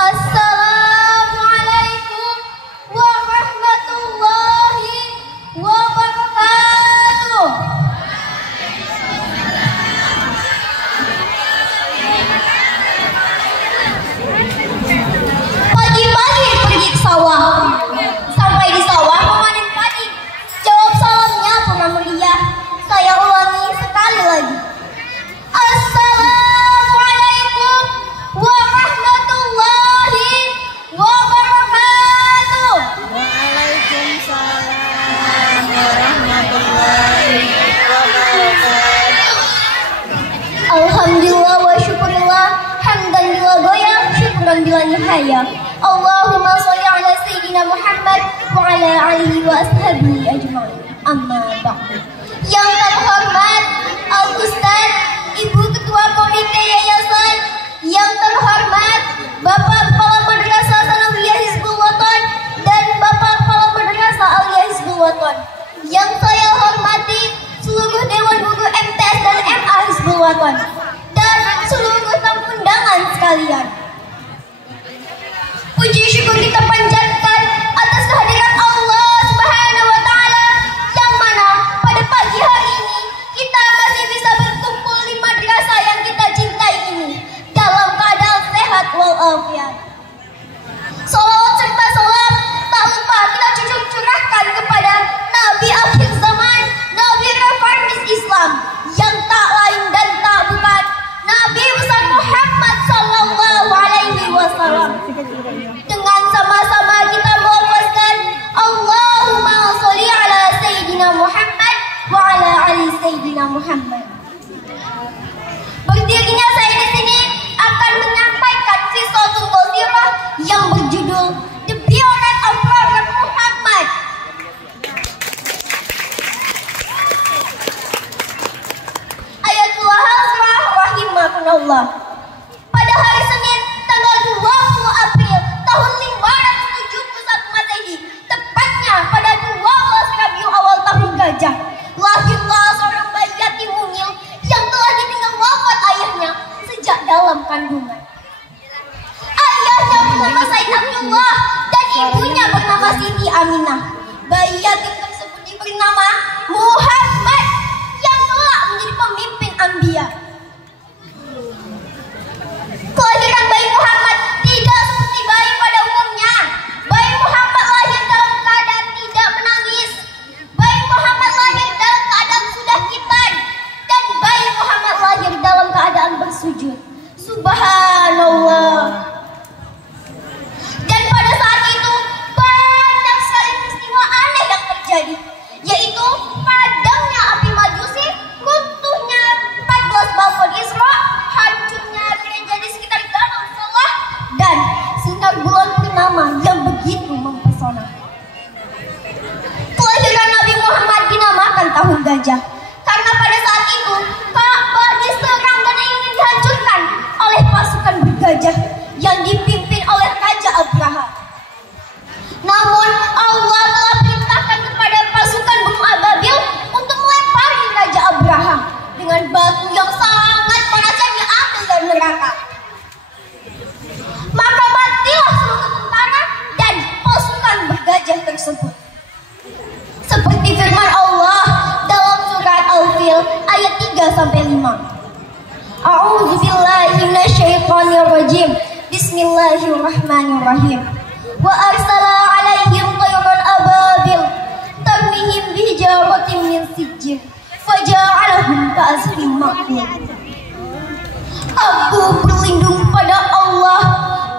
Assalamualaikum warahmatullahi wabarakatuh. Pagi-pagi pergi ke sawah. Sampai di sawah memanen padi. Jawab salamnya Purna Mulia. Saya ulangi sekali lagi. Assalamualaikum warahmatullahi wabarakatuh. Waalaikumsalam warahmatullahi wabarakatuh. Alhamdulillah wa syukurillah, hamdan bila goya, syukran bila nihaya. Allahumma sholli ala sayyidina Muhammad wa ala alihi wa ashabihi ajma'in. Amma ba'du. Yang terhormat Al-Ustaz Ibu Ketua Komite Yayasan, yang terhormat Bapak Kepala Madrasah Sanawiyah Hizbul Wathon dan Bapak Kepala Madrasah Aliyah Hizbul Wathon, yang saya hormati seluruh Dewan Guru MTS dan MA Hizbul Wathon, dan seluruh tamu undangan sekalian. Puji syukur kita panjatkan atas kehadiran Allah Subhanahu wa Ta'ala, yang mana pada pagi hari ini kita masih bisa berkumpul di madrasah yang kita cintai ini dalam keadaan sehat walafiat. Salawat serta salam tak lupa kita curahkan kepada Nabi akhir zaman, Nabi reformis Islam, yang tak lain dan tak bukan Nabi besar Muhammad sallallahu alaihi wasallam. Dengan sama-sama kita melafazkan Allahumma sholli ala sayyidina Muhammad wa ala ali sayyidina Muhammad. Berdirinya saya di sini akan menyampaikan Fisatul Qasirah yang berjudul The Bionet of Prophet Muhammad. Ayatullah Hasrah Rahimakumullah. Pada hari Senin tanggal 20 April tahun 571 Masehi, tepatnya pada 12 Rabiul Awal tahun Gajah, lahirlah seorang bayi yatim mungil yang telah ditinggal wafat ayahnya sejak dalam kandungan. Ayahnya bernama Said Abdullah dan ibunya bernama Siti Aminah. Bayi yatim tersebut diberi nama Muhammad yang kelak menjadi pemimpin Anbiya. Kelahiran bayi Muhammad tidak seperti bayi pada umumnya. Bayi Muhammad lahir dalam keadaan tidak menangis. Bayi Muhammad lahir dalam keadaan sudah khitan. Dan bayi Muhammad lahir dalam keadaan bersujud. Subhanallah. Dan pada saat itu banyak sekali peristiwa aneh yang terjadi, yaitu padamnya api Majusi, runtuhnya 14 balkon Isra, hancurnya gereja di sekitar Danau Salah, dan sinar bulan purnama yang begitu mempesona. Kelahiran Nabi Muhammad dinamakan tahun gajah karena pada saat itu Ka'bah diserang dan ingin dihancurkan oleh pasukan bergajah yang dipimpin oleh Raja Abraha. Namun Allah telah perintahkan kepada pasukan Banu Ababil untuk melempari Raja Abraha dengan batu yang sangat panas yang diambil dari neraka. Maka matilah seluruh tentara dan pasukan bergajah tersebut. Seperti firman Allah dalam surat Al-Fil ayat 3-5. A'udzu billahi minasyaitonir rajim. Bismillahirrahmanirrahim. Wa arsala 'alaihim tayran ababil tarmihim bihijaratin min sijjin faja'alahum ka'asfin ma'kul. Aku berlindung pada Allah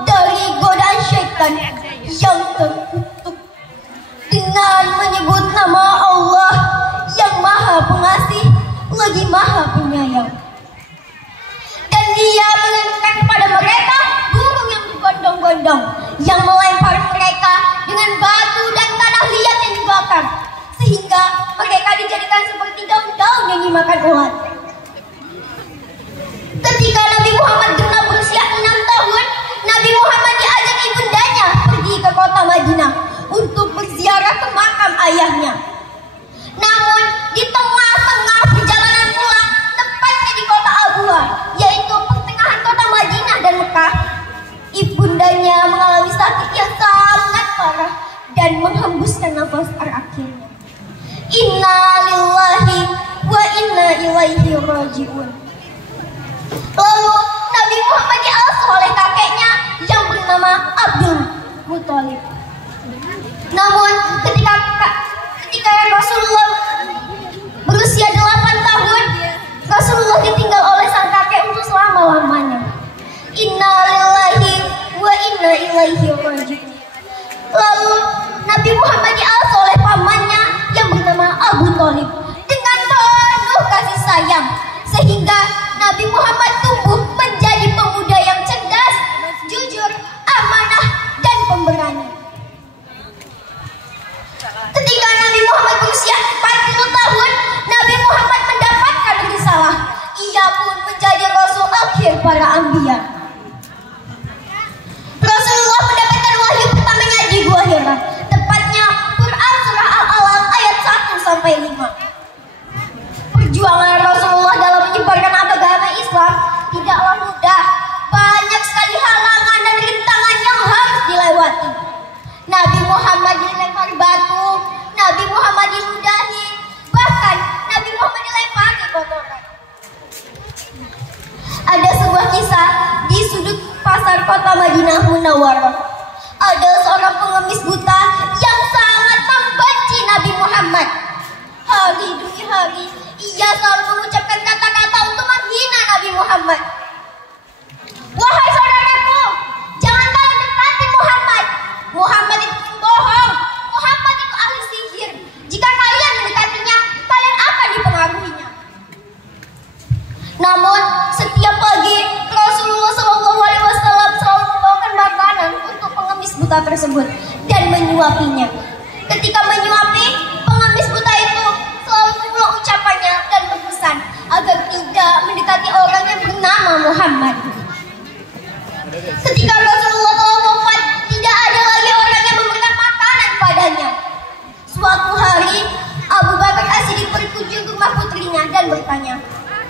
dari godaan syaitan yang terkutuk dengan menyebut nama Allah yang Maha Pengasih lagi Maha Penyayang. Dan Dia menurunkan kepada mereka gunung yang bergondong-gondong yang melempar mereka dengan batu dan tanah liat yang dibakar, sehingga mereka dijadikan seperti daun-daun yang dimakan ulat. Ketika Nabi Muhammad genap berusia 6 tahun, Nabi Muhammad diajak ibundanya pergi ke kota Madinah untuk berziarah ke makam ayahnya. Namun di tengah-tengah perjalanan pulang, tepatnya di kota Abuha, yaitu pertengahan kota Madinah dan Mekah, ibundanya dan menghembuskan nafas terakhirnya. Inna lillahi wa inna ilaihi raji'un. Lalu Nabi Muhammad diasuh oleh kakeknya yang bernama Abdul Muthalib. Namun ketika Rasulullah berusia 8 tahun, Rasulullah ditinggal oleh sang kakek untuk selama-lamanya. Inna lillahi wa inna ilaihi raji'un. Lalu Nabi Muhammad diasuh oleh pamannya yang bernama Abu Thalib dengan penuh kasih sayang, sehingga Nabi Muhammad tumbuh menjadi pemuda yang cerdas, jujur, amanah, dan pemberani. Ketika Nabi Muhammad berusia 40 tahun, Nabi Muhammad mendapatkan risalah. Ia pun menjadi rasul akhir para anbiya. Rasulullah mendapatkan wahyu pertamanya di Gua Hira, tepatnya Quran surah Al-Alaq ayat 1 sampai 5. Perjuangan Rasulullah dalam menyebarkan agama Islam tidaklah mudah. Banyak sekali halangan dan rintangan yang harus dilewati. Nabi Muhammad dilempari batu, Nabi Muhammad diludahi, bahkan Nabi Muhammad dilempari kotoran. Ada sebuah kisah di sudut pasar kota Madinah Munawwarah. Ada seorang pengemis buta yang sangat membenci Nabi Muhammad. Hari demi hari, ia selalu mengucapkan kata-kata untuk menghina Nabi Muhammad. Wahai saudaraku, jangan kalian dekati Muhammad. Muhammad itu pembohong. Muhammad itu ahli sihir. Jika kalian mendekatinya, kalian akan dipengaruhinya. Namun setiap pagi Rasulullah SAW selalu membawakan makanan untuk pengemis buta tersebut dan menyuapinya. Ketika menyuapi, pengemis buta itu selalu mengulang ucapannya dan berpesan agar tidak mendekati orang yang bernama Muhammad. Ketika Rasulullah telah wafat, tidak ada lagi orang yang memberikan makanan padanya. Suatu hari, Abu Bakar As-Siddiq berkunjung ke rumah putrinya dan bertanya,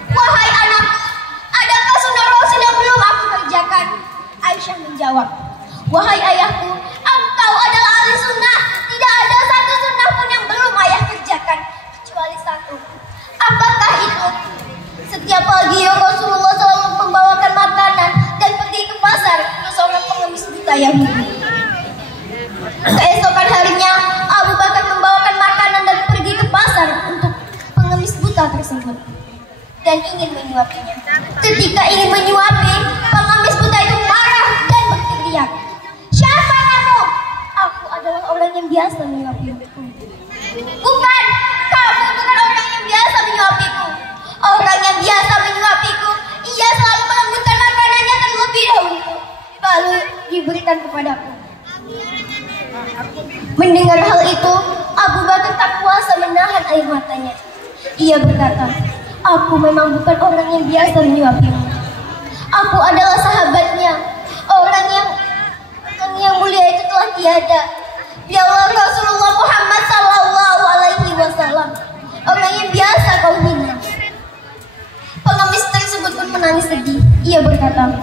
"Wahai anakku, adakah sunnah Rasul yang belum aku kerjakan?" Aisyah menjawab, "Wahai ayahku, engkau adalah ahli sunnah. Tidak ada satu sunnah pun yang belum ayah kerjakan, kecuali satu." Apakah itu? Setiap pagi Rasulullah selalu membawakan makanan dan pergi ke pasar untuk seorang pengemis buta Yahudi. Keesokan harinya, Abu Bakar membawakan makanan dan pergi ke pasar untuk pengemis buta tersebut dan ingin menyuapinya. Ketika ingin menyuapi, pengemis buta itu marah dan berteriak, "Siapa kamu?" "Aku adalah orang yang biasa menyuapiku." "Bukan, kamu bukan orang yang biasa menyuapiku. Orang yang biasa menyuapiku, ia selalu melembutkan makanannya terlebih dahulu, baru diberikan kepadaku." Mendengar hal itu, Abu Bakar tak kuasa menahan air matanya. Ia berkata, "Aku memang bukan orang yang biasa menyuapimu. Aku adalah sahabatnya. Orang yang mulia itu telah tiada. Dialah Rasulullah Muhammad SAW, orang yang biasa kau hina." Pengemis tersebut pun menangis sedih. Ia berkata,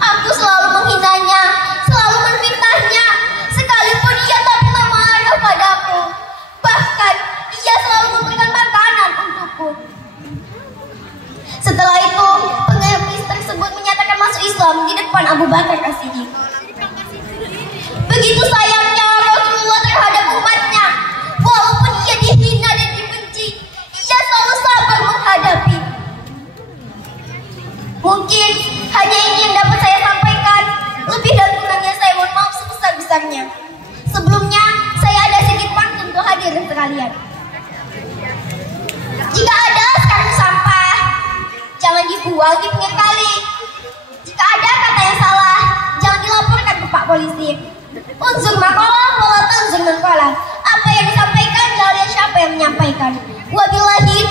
"Aku selalu menghinanya, selalu menfitnahnya. Sekalipun ia tak pernah marah padaku. Bahkan ia selalu memberikan makanan untukku." Setelah itu, pengemis tersebut menyatakan masuk Islam di depan Abu Bakar As-Siddiq. Begitu sayangnya Rasulullah terhadap umatnya. Walaupun ia dihina dan dibenci, ia selalu sabar menghadapi. Mungkin hanya ini yang dapat saya sampaikan. Lebih dan kurangnya saya mohon maaf sebesar-besarnya. Sebelumnya, saya ada sedikit pantun untuk hadirin sekalian. Jika ada sekarang sampah, jangan dibuang di pinggir kali. Jika ada kata yang salah, jangan dilaporkan ke Pak Polisi. Unsur makalah, wala tanzur makalah. Apa yang disampaikan, jangan lihat siapa yang menyampaikan. Wabillahi